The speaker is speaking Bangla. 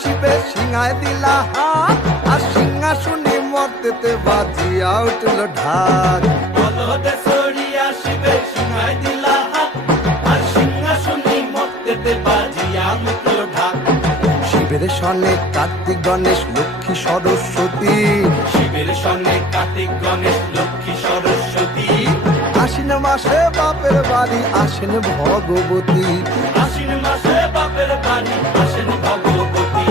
শিবের সিংহায় দিলা হাত, আর সিংহাসনে মর্তেতে বাজিয়া উঠল ঢাক। বলদে সরিয়া শিবের সিংহায় দিলা হাত, আর সিংহাসনে মর্তেতে বাজিয়া উঠল ঢাক। শিবের সনে কার্তিক গণেশ লক্ষ্মী সরস্বতী, শিবের সঙ্গে কার্তিক গণেশ লক্ষ্মী সরস্বতী। আশ্বিন মাসে বাপের বাড়ি আসেন ভগবতী, আশ্বিন মাসে বাপের বাড়ি আসেন ভগবতী।